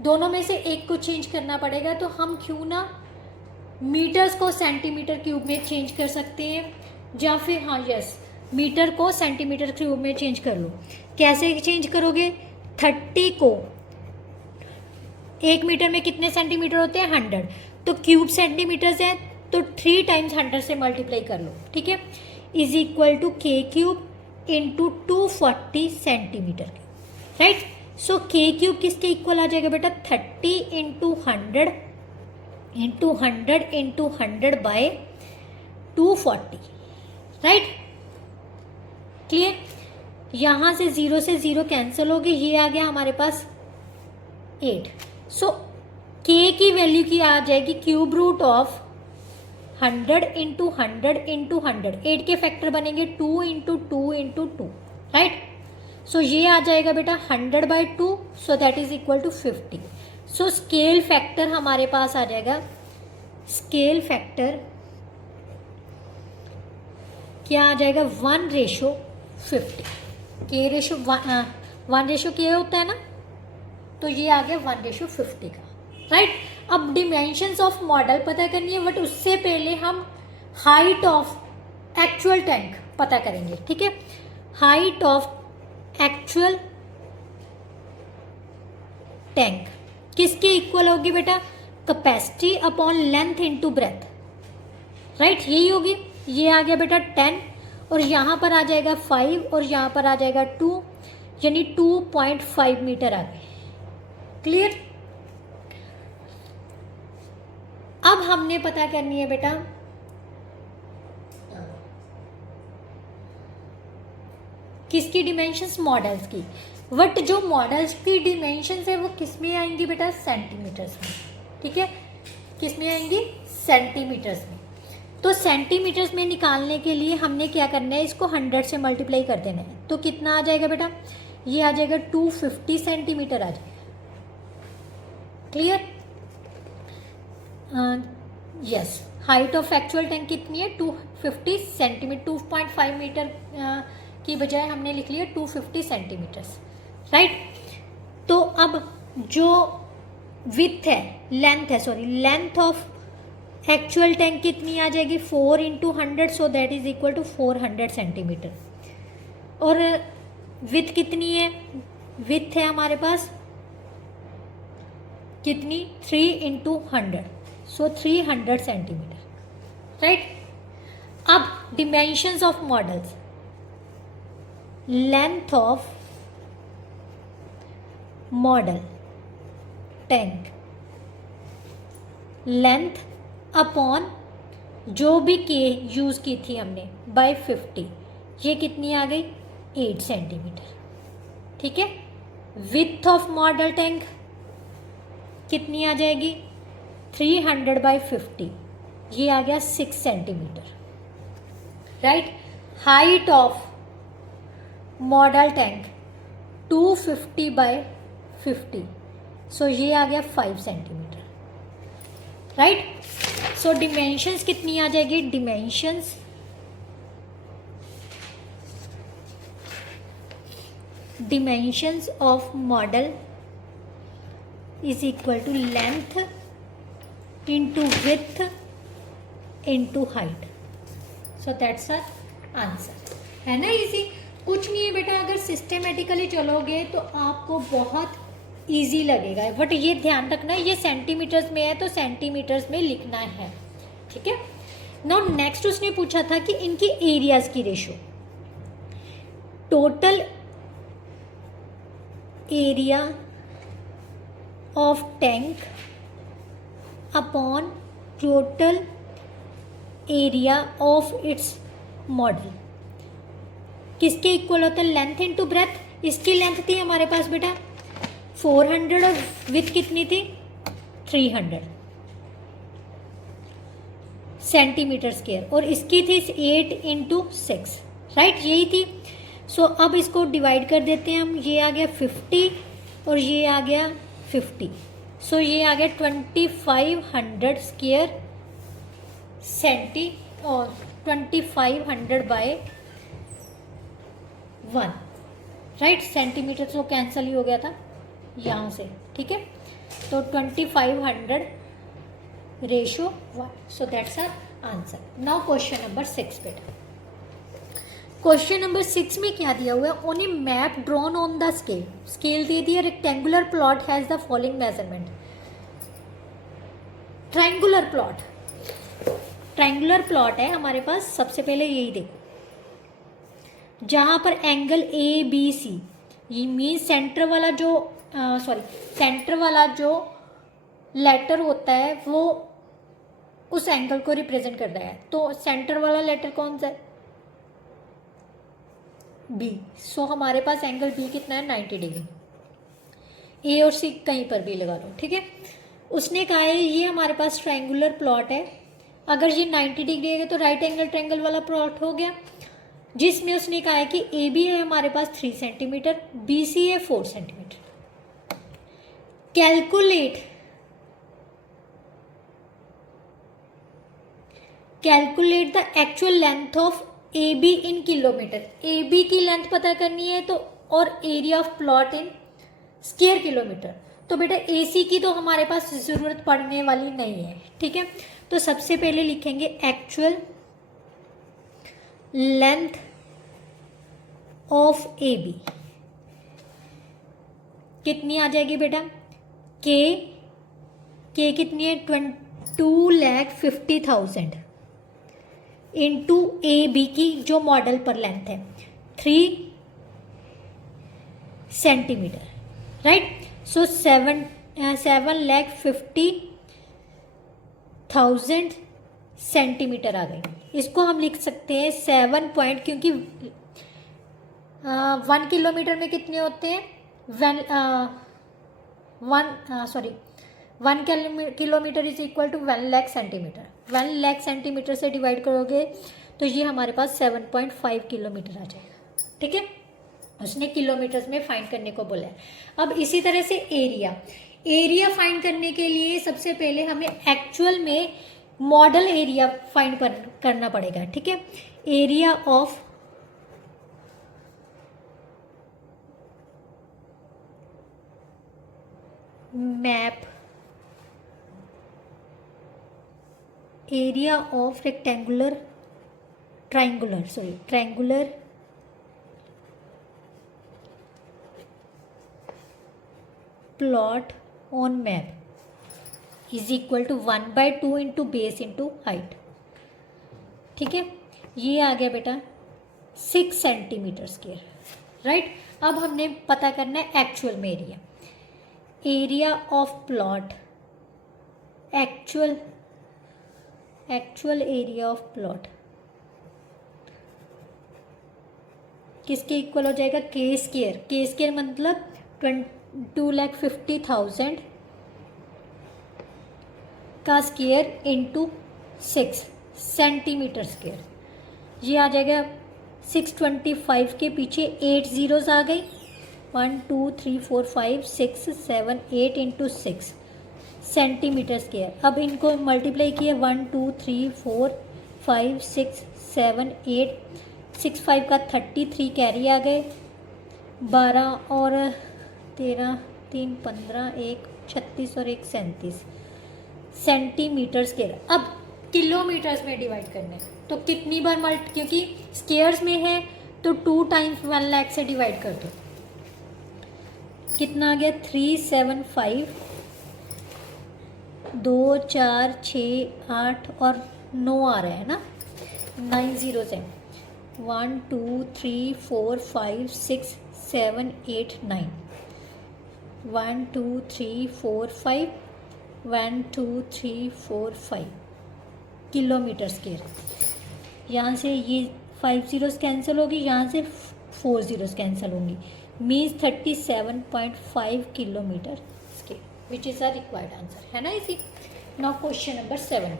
दोनों में से एक को चेंज करना पड़ेगा, तो हम क्यों ना मीटर्स को सेंटीमीटर क्यूब में चेंज कर सकते हैं, या फिर हाँ यस, मीटर को सेंटीमीटर क्यूब में चेंज कर लो। कैसे चेंज करोगे, 30 को, 1 मीटर में कितने सेंटीमीटर होते हैं, 100, तो क्यूब सेंटीमीटर्स है तो 3 टाइम्स 100 से मल्टीप्लाई कर लो, ठीक है। Is equal to k cube into 240 centimetre cube, right. So k cube किसके इक्वल आ जाएगा बेटा, 30 इंटू 100 into 100 into 100 by 240, right. Clear. यहाँ से 0 से 0 कैंसिल हो गई, ये आ गया हमारे पास 8। सो के की वैल्यू की आ जाएगी cube root of 100 into 100 into 100। 8 के फैक्टर बनेंगे 2 इंटू 2 इंटू 2, राइट। सो ये आ जाएगा बेटा 100 by 2, so that is equal to 50। सो स्केल फैक्टर हमारे पास आ जाएगा, स्केल फैक्टर क्या आ जाएगा, 1:50। के रेशो 1 के होता है ना, तो ये आ गया 1:50 का, राइट। अब डिमेंशंस ऑफ मॉडल पता करनी है, बट उससे पहले हम हाइट ऑफ एक्चुअल टैंक पता करेंगे, ठीक है। हाइट ऑफ एक्चुअल टैंक किसके इक्वल होगी बेटा, capacity upon length into breadth, right. यही होगी। ये आ गया बेटा 10 और यहाँ पर आ जाएगा 5 और यहाँ पर आ जाएगा 2, यानी 2.5 मीटर आ गए। क्लियर। अब हमने पता करनी है बेटा किसकी डिमेंशंस? मॉडल्स की। बट जो मॉडल्स की डिमेंशंस है वो किस में आएंगी बेटा? सेंटीमीटर्स में। ठीक है, किस में आएंगी? सेंटीमीटर्स में। तो सेंटीमीटर्स में निकालने के लिए हमने क्या करना है, इसको 100 से मल्टीप्लाई कर देना है। तो कितना आ जाएगा बेटा? ये आ जाएगा 250 सेंटीमीटर आ जाएगा। Clear? Yes. Height of actual tank कितनी है? 250 सेंटीमीटर। 2.5 मीटर की बजाय हमने लिख लिया 250 सेंटीमीटर्स, राइट। तो अब जो विथ है, लेंथ है, sorry, length of actual tank कितनी आ जाएगी? 4 × 100, so that is equal to 400 centimetre. और विथ कितनी है? विथ है हमारे पास कितनी? 3 × 100, सो 300 सेंटीमीटर, राइट। अब dimensions of models, length of model tank, length upon जो भी के यूज़ की थी हमने बाय 50, ये कितनी आ गई? 8 सेंटीमीटर। ठीक है। विथ ऑफ मॉडल टैंक कितनी आ जाएगी? 300/50, ये आ गया 6 centimetre, right. Height of model tank 250/50, सो ये आ गया 5 सेंटीमीटर, राइट। सो डिमेंशंस कितनी आ जाएगी? Dimensions of model is equal to length into width into height. So that's our answer. है ना इजी? कुछ नहीं है बेटा, अगर सिस्टेमेटिकली चलोगे तो आपको बहुत इजी लगेगा। बट ये ध्यान रखना, ये सेंटीमीटर्स में है तो सेंटीमीटर्स में लिखना है। ठीक है। नाउ नेक्स्ट उसने पूछा था कि इनकी एरियाज की ratio, total area of tank upon total area of its model किसके इक्वल होता है? Length into breath. इसकी लेंथ थी हमारे पास बेटा 400 और विथ कितनी थी? 300 सेंटीमीटर स्क्वायर, और इसकी थी 8 × 6, राइट, यही थी। सो अब इसको डिवाइड कर देते हैं हम। ये आ गया 50 और ये आ गया 50, सो ये आ गया 2500 स्क्वायर सेंटी और 2500/1, राइट। सेंटीमीटर तो कैंसिल ही हो गया था यहाँ से। ठीक है, तो 2500 ratio 1, so that's our answer. Now question number 6 बेटा। क्वेश्चन नंबर 6 में क्या दिया हुआ है? On a map drawn on the scale, scale दे दिया, rectangular plot has the following measurement. Triangular plot, triangular plot है हमारे पास। सबसे पहले यही देखो, जहाँ पर एंगल ABC, ये मीन सेंटर वाला जो सेंटर वाला जो लेटर होता है वो उस एंगल को रिप्रेजेंट कर रहा है। तो सेंटर वाला लेटर कौन सा है? B। सो हमारे पास एंगल B कितना है? 90 डिग्री। A और C कहीं पर भी लगा लो, ठीक है। उसने कहा है ये हमारे पास ट्रायंगुलर प्लॉट है, अगर ये 90 डिग्री है तो राइट एंगल ट्रायंगल वाला प्लॉट हो गया, जिसमें उसने कहा है कि AB है हमारे पास 3 सेंटीमीटर, BC है 4 centimetre. Calculate the actual length of AB in kilometre. AB की लेंथ पता करनी है तो, और area of plot in square kilometre. तो बेटा AC की तो हमारे पास ज़रूरत पड़ने वाली नहीं है, ठीक है। तो सबसे पहले लिखेंगे एक्चुअल लेंथ ऑफ AB कितनी आ जाएगी बेटा? K कितनी है? 2,50,000 इंटू AB की जो मॉडल पर लेंथ है 3 सेंटीमीटर, राइट। सो 7,50,000 सेंटीमीटर आ गई। इसको हम लिख सकते हैं 7 पॉइंट, क्योंकि 1 किलोमीटर में कितने होते हैं? One kilometre is equal to 1 lakh centimetre. 1 lakh centimetre से डिवाइड करोगे तो ये हमारे पास 7.5 किलोमीटर आ जाएगा। ठीक है, उसने किलोमीटर्स में फाइंड करने को बोला है। अब इसी तरह से एरिया फाइंड करने के लिए सबसे पहले हमें एक्चुअल में मॉडल एरिया फाइंड करना पड़ेगा। ठीक है, area of map, area of triangular plot on map is equal to 1/2 into base into height. ठीक है, ये आ गया बेटा 6 सेंटीमीटर स्क्वायर। राइट, अब हमने पता करना है एक्चुअल में area of plot, actual area of plot किसके इक्वल हो जाएगा? के स्क्वायर मतलब 2,50,000 का स्क्वायर इंटू 6 सेंटीमीटर स्क्वायर। ये आ जाएगा 625 के पीछे 8 जीरोस आ गई, 1 2 3 4 5 6 7 8 इंटू 6 सेंटीमीटर स्क्वायर। अब इनको मल्टीप्लाई किया 1 2 3 4 5 6 7 8 6 5 का 33 कैरी आ गए, 12 और 13 3 15 1 36 और 1 37 सेंटीमीटर स्क्वायर। अब किलोमीटर्स में डिवाइड करना है तो कितनी बार क्योंकि स्क्वायर्स में है तो 2 टाइम्स 1 लाख से डिवाइड कर दो। कितना आ गया? 375, 2 4 6 8 और 9 आ रहा है ना, 9 जीरो से 1 2 3 4 5 6 7 8 9 1 2 3 4 5 1 2 3 4 5 किलोमीटर स्क्वायर। यहाँ से ये 5 जीरोस कैंसिल होगी, यहाँ से 4 जीरोस कैंसिल होंगी, means 37.5 kilometre square, which is a required answer, है ना इसी। Now question number 7।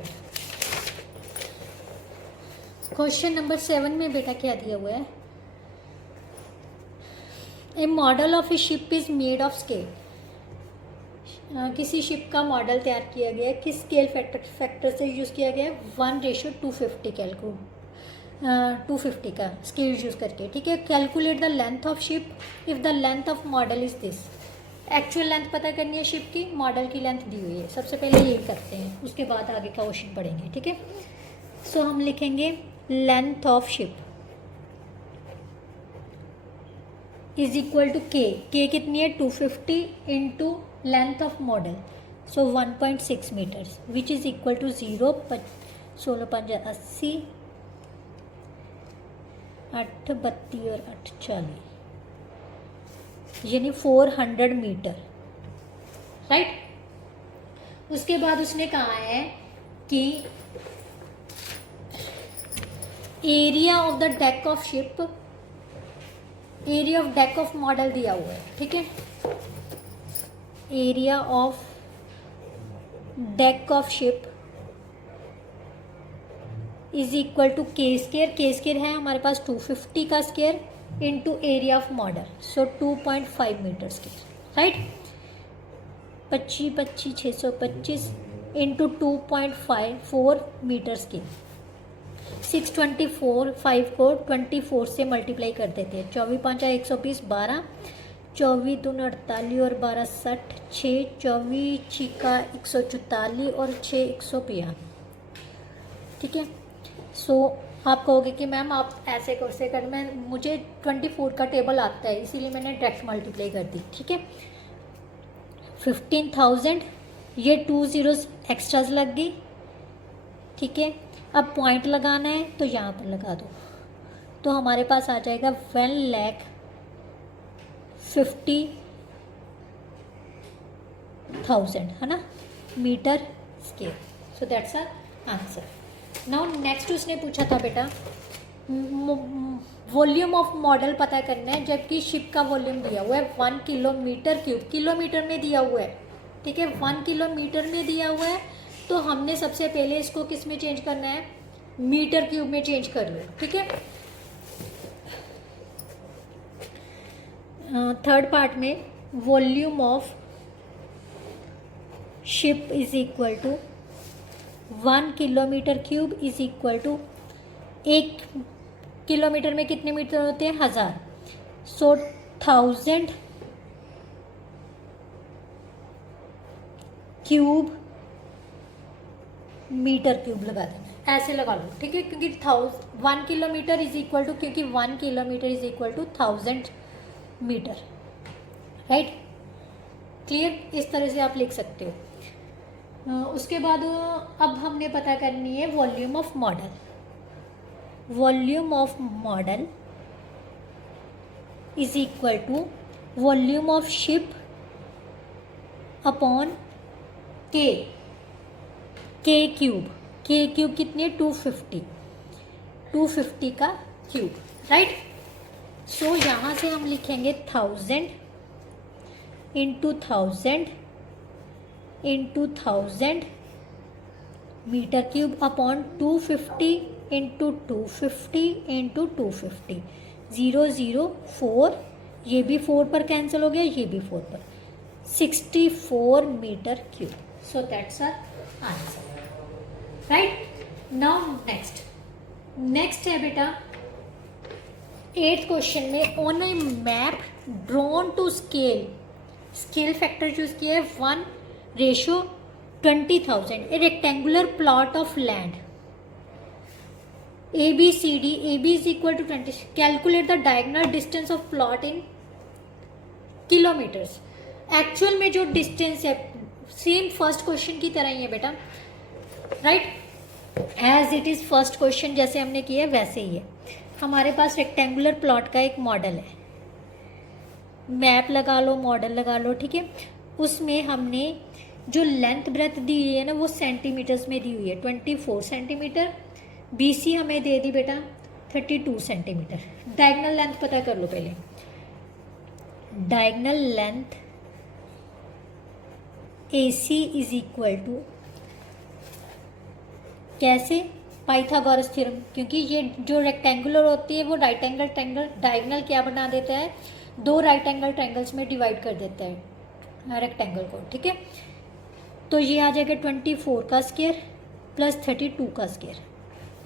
Question number 7 में बेटा क्या दिया हुआ है? A model of a ship is made of scale. किसी शिप का मॉडल तैयार किया गया है, किस स्केल फैक्टर से यूज़ किया गया है? 1:250 250 का स्केल यूज़ करके। ठीक है, calculate the length of ship if the length of model is this. Actual length पता करनी है शिप की, मॉडल की लेंथ दी हुई है, सबसे पहले ये करते हैं, उसके बाद आगे का क्वेश्चन पढ़ेंगे। ठीक है, सो हम लिखेंगे length of ship is equal to के कितनी है? 250 into length of model, so 1.6 metres, which is equal to 0 16 5 80 8 32 और 8 40, यानी 400 मीटर। राइट, उसके बाद उसने कहा है कि area of the deck of ship, area of deck of model दिया हुआ है। ठीक है, area of deck of ship is equal to K square है हमारे पास 250 का square into area of model, so 2.5 metre square. Right, 25 25 625 into 2.54 metre square. 624 5 को 24 से मल्टीप्लाई कर देते हैं, 24 5 120 12 24 दून 48 और 12 60 6 24 छिका 144 और 6 150। ठीक है, सो आप कहोगे कि मैम आप ऐसे कैसे कर, मैं मुझे 24 का टेबल आता है इसीलिए मैंने डायरेक्ट मल्टीप्लाई कर दी। ठीक है, 15,000, ये 2 जीरोस एक्स्ट्राज लग गई। ठीक है, अब पॉइंट लगाना है तो यहाँ पर लगा दो, तो हमारे पास आ जाएगा 1,50,000, है ना, metre square. So that's our answer. Now next उसने पूछा था बेटा वॉल्यूम ऑफ मॉडल पता करना है, जबकि शिप का वॉल्यूम दिया हुआ है 1 किलोमीटर क्यूब, किलोमीटर में दिया हुआ है, ठीक है, 1 किलोमीटर में दिया हुआ है। तो हमने सबसे पहले इसको किस में चेंज करना है, मीटर क्यूब में चेंज कर लो, ठीक है। थर्ड पार्ट में volume of ship is equal to 1 kilometre cube is equal to, 1 kilometre में कितने मीटर होते हैं, 1000, सो 1000 क्यूब मीटर क्यूब लगा देना, ऐसे लगा लो, ठीक है, क्योंकि 1 किलोमीटर इज इक्वल टू, क्योंकि 1 kilometre is equal to 1000 metre, right, clear, इस तरह से आप लिख सकते हो। उसके बाद अब हमने पता करनी है volume of model, volume of model is equal to volume of ship upon k, k cube, के क्यूब कितनी है, 250, 250 का क्यूब, राइट। सो यहाँ से हम लिखेंगे 1000 into 1000 into 1000 metre cube upon 250 into 250 into 250, 0 0 4, ये भी 4 पर कैंसिल हो गया, ये भी 4 पर, 64 metre cube. So that's our answer, right. Now next है बेटा 8th क्वेश्चन में, on a map drawn to scale factor choose किया है 1:20,000, a rectangular plot of land ABCD, AB is equal to 20, calculate the diagonal distance of plot in kilometres. Actual में जो distance है same first question की तरह ही है बेटा, right, as it is first question जैसे हमने किया वैसे ही है। हमारे पास रेक्टेंगुलर प्लॉट का एक मॉडल है, मैप लगा लो, मॉडल लगा लो, ठीक है। उसमें हमने जो लेंथ ब्रेथ दी हुई है ना वो सेंटीमीटर्स में दी हुई है, 24 सेंटीमीटर, BC हमें दे दी बेटा 32 सेंटीमीटर। डायगोनल लेंथ पता कर लो पहले, diagonal length AC is equal to, कैसे, पाइथागोरस थ्योरम, क्योंकि ये जो रेक्टेंगुलर होती है वो राइट एंगल ट्रायंगल, डायगोनल क्या बना देता है, 2 राइट एंगल ट्रायंगल्स में डिवाइड कर देता है रेक्टेंगल को, ठीक है। तो ये आ जाएगा 24 का स्क्वायर प्लस 32 का स्क्वायर,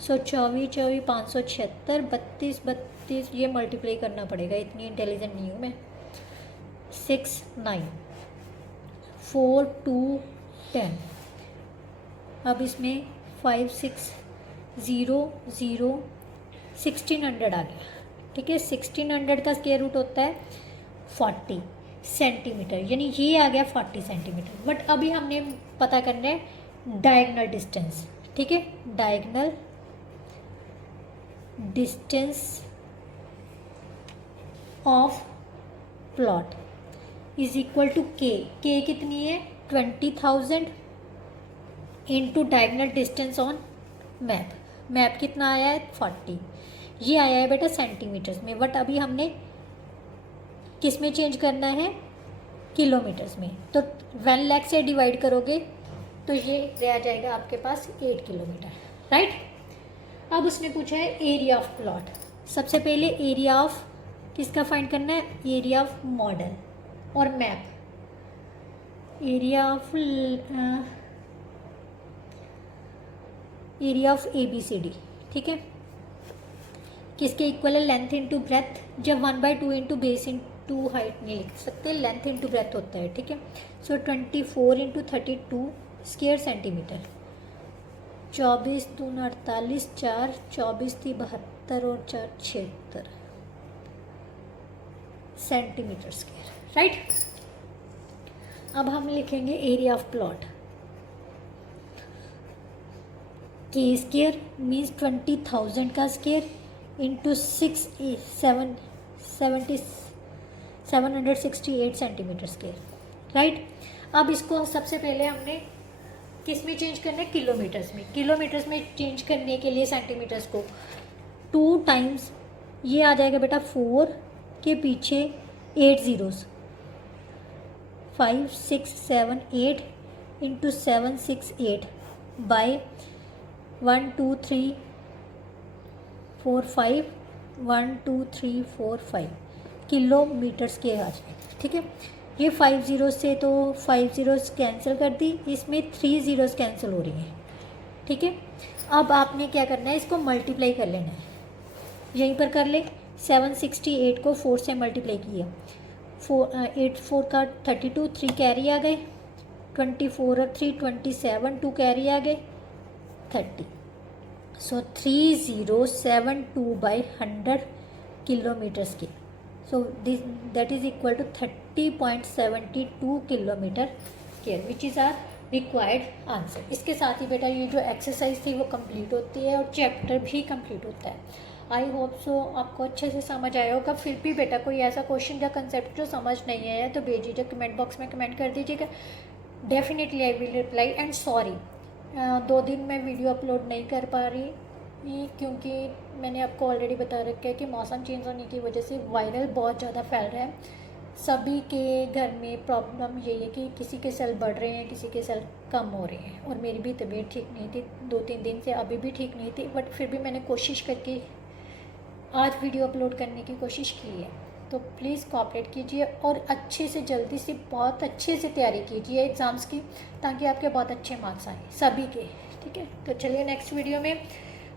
सो 24 24 576, 32 32, ये मल्टीप्लाई करना पड़ेगा, इतनी इंटेलिजेंट नहीं हूँ मैं, 6 9 4 2 10, अब इसमें 5 6 0 0 1600 आ गया, ठीक है। 1600 का स्क्वायर रूट होता है 40 सेंटीमीटर, यानी ये आ गया 40 सेंटीमीटर। बट अभी हमने पता करना है डायगोनल डिस्टेंस, ठीक है, diagonal distance of plot is equal to के कितनी है 20,000 into diagonal distance on map कितना आया है 40, ये आया है बेटा सेंटीमीटर्स में, बट अभी हमने किस में चेंज करना है, किलोमीटर्स में। तो 1 लाख से डिवाइड करोगे तो ये रह जाएगा आपके पास 8 किलोमीटर, राइट। अब उसने पूछा है एरिया ऑफ प्लॉट, सबसे पहले एरिया ऑफ किसका फाइंड करना है, एरिया ऑफ मॉडल और मैप, एरिया ऑफ ABCD, ठीक है, किसके इक्वल है, लेंथ इंटू ब्रेथ, जब 1/2 इंटू बेस इंटू हाइट नहीं लिख सकते, लेंथ इंटू ब्रेथ होता है, ठीक है। सो 24 इंटू 32 स्क्वायर सेंटीमीटर, 24 दून 48, 4 24 थी 72 और 4 76 सेंटीमीटर स्क्वायर, राइट। अब हम लिखेंगे एरिया ऑफ प्लॉट, के स्क्वायर मीन्स 20,000 का square into 768 centimetre square, right. अब इसको सबसे पहले हमने किस में चेंज करना है, किलोमीटर्स में। किलोमीटर्स में चेंज करने के लिए सेंटीमीटर्स को 2 टाइम्स ये आ जाएगा बेटा 4 के पीछे 8 ज़ीरोज़, 5 6 7 8 इंटू 7 6 8 बाय 1 2 3 4 5 1 2 3 4 5 किलोमीटर्स के आ जाए। ठीक है, ये 5 ज़ीरो से तो 5 ज़ीरोज़ कैंसिल कर दी, इसमें 3 ज़ीरोज़ कैंसिल हो रही हैं। ठीक है, अब आपने क्या करना है, इसको मल्टीप्लाई कर लेना है, यहीं पर कर ले। 768 को 4 से मल्टीप्लाई किया, 8 4 का 32, 3 कैरी आ गए, 24 और 3 27, 2 कैरी आ गए 30। सो 3072 बाई 100 किलोमीटर्स की, so this that is equal to 30.72 kilometre square, which is our required answer. इसके साथ ही बेटा ये जो एक्सरसाइज थी वो कंप्लीट होती है और चैप्टर भी कंप्लीट होता है। आई होप सो आपको अच्छे से समझ आया होगा। फिर भी बेटा कोई ऐसा क्वेश्चन या कंसेप्ट जो समझ नहीं आया तो बेझिझक कमेंट बॉक्स में कमेंट कर दीजिएगा, definitely I will reply. And sorry 2 दिन मैं वीडियो अपलोड नहीं कर पा रही क्योंकि मैंने आपको ऑलरेडी बता रखा है कि मौसम चेंज होने की वजह से वायरल बहुत ज़्यादा फैल रहा है। सभी के घर में प्रॉब्लम यही है कि किसी के सेल बढ़ रहे हैं, किसी के सेल कम हो रहे हैं। और मेरी भी तबीयत ठीक नहीं थी 2-3 दिन से, अभी भी ठीक नहीं थी, बट फिर भी मैंने कोशिश करके आज वीडियो अपलोड करने की कोशिश की है। तो प्लीज़ कोऑपरेट कीजिए और अच्छे से जल्दी से बहुत अच्छे से तैयारी कीजिए एग्ज़ाम्स की, ताकि आपके बहुत अच्छे मार्क्स आए सभी के। ठीक है, तो चलिए नेक्स्ट वीडियो में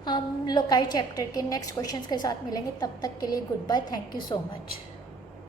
हम लोकाई चैप्टर के नेक्स्ट क्वेश्चंस के साथ मिलेंगे। तब तक के लिए good bye, thank you so much.